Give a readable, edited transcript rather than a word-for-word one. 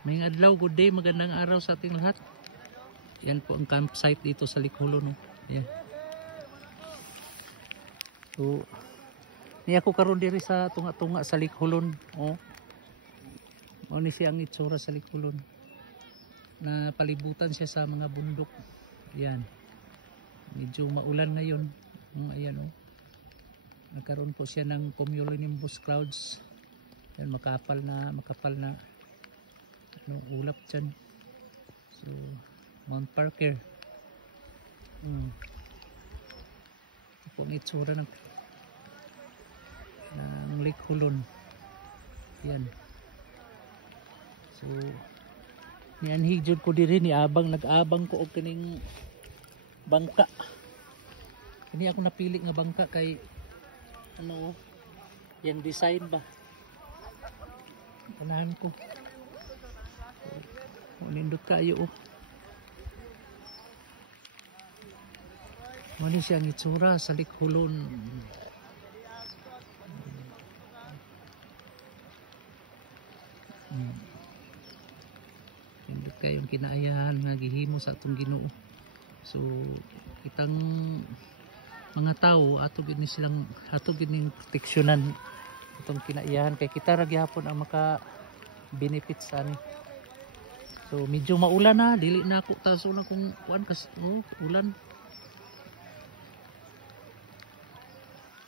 May adlaw, good day, magandang araw sa ating lahat. Yan po ang campsite dito sa Likhulon. Yan. So, niya ako karon diri sa tunga-tunga sa Likhulon. Oh. Mao ni siya ang itsura sa Likhulon. Na palibutan siya sa mga bundok. Yan. Medyo maulan ngayon. Ayan oh. Nagkaroon po siya ng cumulonimbus clouds. Yan, makapal na ulap dyan. So Mount Parker. Ito po ang itsura ng Likhulon. Yan. So nianhigjud ko diri ni abang nag-abang ko og kining bangka. Kini ako napili nga bangka kay ano yung design ba. Panahan ko. Nindot kayo oh. Ano siya ang itsura sa Likhulon. Nindot kayong kinaayahan nga gihimo sa atong Ginoo. So kitang mga tao atog gini silang gining proteksyonan itong kinaiyahan kay kita ra gyapon ang maka benefit sa ani. So medyo maulan na, dili na ako taso na kung kuan kas ulan.